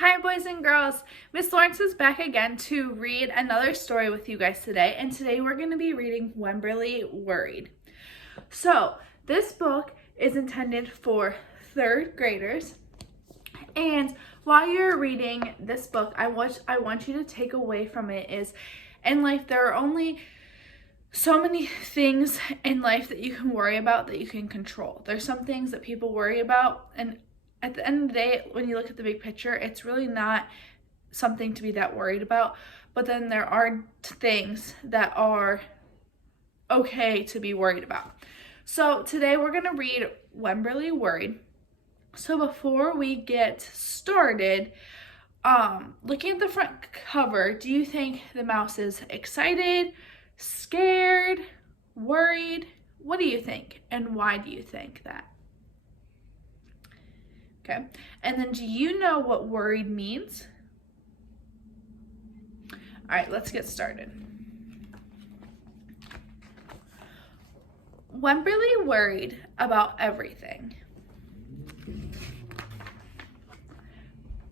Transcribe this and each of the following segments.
Hi boys and girls, Miss Lawrence is back again to read another story with you guys today, and today we're going to be reading Wemberly Worried. So this book is intended for third graders, and while you're reading this book, I want you to take away from it is, in life there are only so many things in life that you can worry about that you can control. There's some things that people worry about, and at the end of the day, when you look at the big picture, it's really not something to be that worried about. But then there are things that are okay to be worried about. So today we're going to read Wemberly Worried. So before we get started, looking at the front cover, do you think the mouse is excited, scared, worried? What do you think? And why do you think that? Okay, and then do you know what worried means? All right, let's get started. Wemberly worried about everything.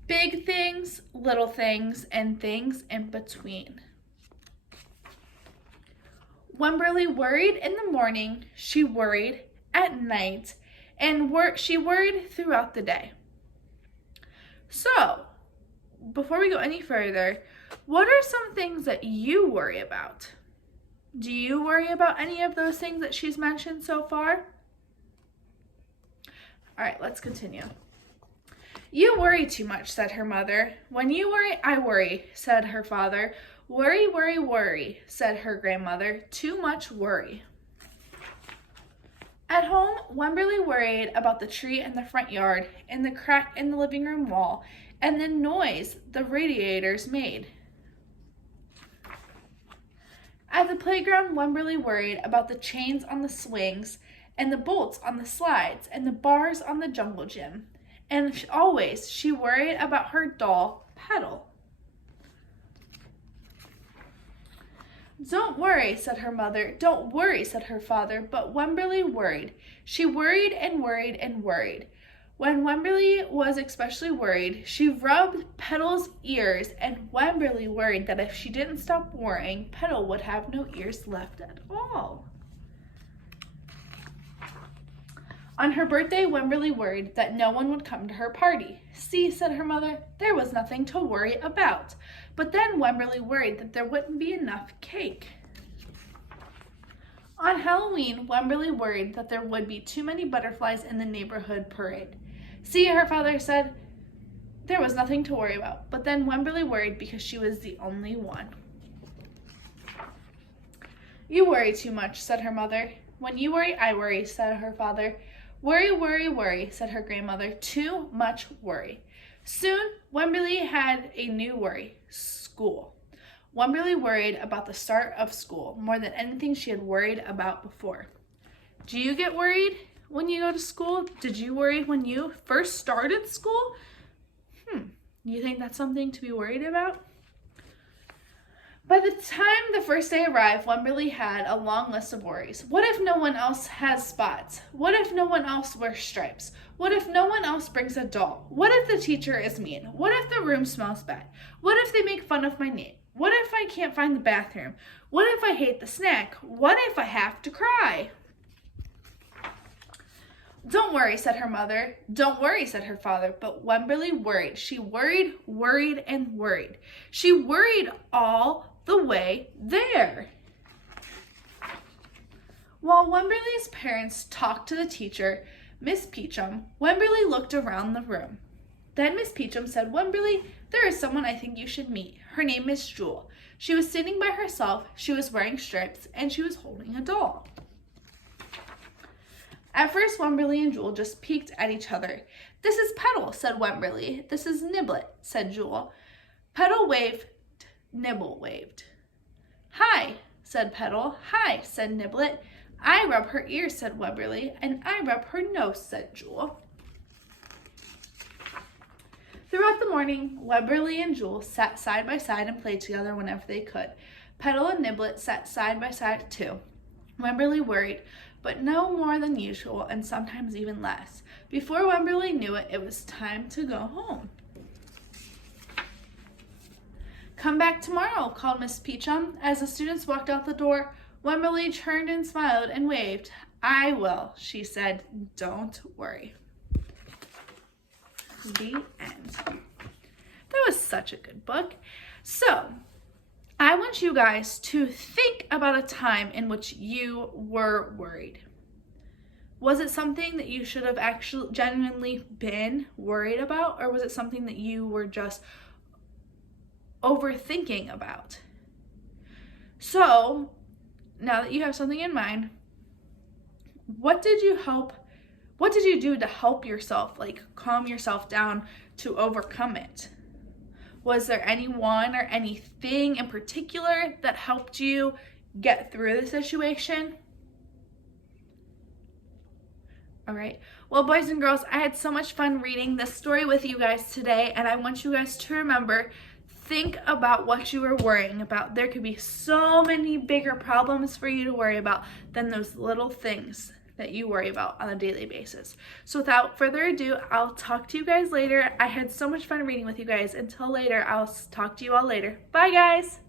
Big things, little things, and things in between. Wemberly worried in the morning, she worried at night, and she worried throughout the day. So, before we go any further, what are some things that you worry about? Do you worry about any of those things that she's mentioned so far? All right, let's continue. You worry too much, said her mother. When you worry, I worry, said her father. Worry, worry, worry, said her grandmother. Too much worry. At home, Wemberly worried about the tree in the front yard, and the crack in the living room wall, and the noise the radiators made. At the playground, Wemberly worried about the chains on the swings, and the bolts on the slides, and the bars on the jungle gym. And always she worried about her doll, Petal. Don't worry, said her mother. Don't worry, said her father. But Wemberly worried. She worried and worried and worried. When Wemberly was especially worried, she rubbed Petal's ears, and Wemberly worried that if she didn't stop worrying, Petal would have no ears left at all. On her birthday, Wemberly worried that no one would come to her party. See, said her mother, there was nothing to worry about. But then Wemberly worried that there wouldn't be enough cake. On Halloween, Wemberly worried that there would be too many butterflies in the neighborhood parade. See, her father said there was nothing to worry about. But then Wemberly worried because she was the only one. You worry too much, said her mother. When you worry, I worry, said her father. Worry, worry, worry, said her grandmother. Too much worry. Soon, Wemberly had a new worry, school. Wemberly worried about the start of school more than anything she had worried about before. Do you get worried when you go to school? Did you worry when you first started school? You think that's something to be worried about? By the time the first day arrived, Wemberly had a long list of worries. What if no one else has spots? What if no one else wears stripes? What if no one else brings a doll? What if the teacher is mean? What if the room smells bad? What if they make fun of my name? What if I can't find the bathroom? What if I hate the snack? What if I have to cry? Don't worry, said her mother. Don't worry, said her father. But Wemberly worried. She worried, worried, and worried. She worried all the way there. While Wemberly's parents talked to the teacher, Miss Peachum, Wemberly looked around the room. Then Miss Peachum said, Wemberly, there is someone I think you should meet. Her name is Jewel. She was sitting by herself, she was wearing stripes, and she was holding a doll. At first, Wemberly and Jewel just peeked at each other. This is Petal, said Wemberly. This is Niblet, said Jewel. Petal waved. Nibble waved. Hi, said Petal. Hi, said Niblet. I rub her ears, said Wemberly, and I rub her nose, said Jewel. Throughout the morning, Wemberly and Jewel sat side by side and played together whenever they could. Petal and Niblet sat side by side too. Wemberly worried, but no more than usual, and sometimes even less. Before Wemberly knew it, it was time to go home. "Come back tomorrow," called Miss Peachum. As the students walked out the door, Wemberly turned and smiled and waved. "I will," she said. "Don't worry." The end. That was such a good book. So, I want you guys to think about a time in which you were worried. Was it something that you should have actually genuinely been worried about, or was it something that you were just overthinking about? So, now that you have something in mind, what did you do to help yourself, like calm yourself down to overcome it? Was there anyone or anything in particular that helped you get through the situation? All right. Well, boys and girls, I had so much fun reading this story with you guys today, and I want you guys to remember, think about what you were worrying about. There could be so many bigger problems for you to worry about than those little things that you worry about on a daily basis. So without further ado, I'll talk to you guys later. I had so much fun reading with you guys. Until later, I'll talk to you all later. Bye, guys.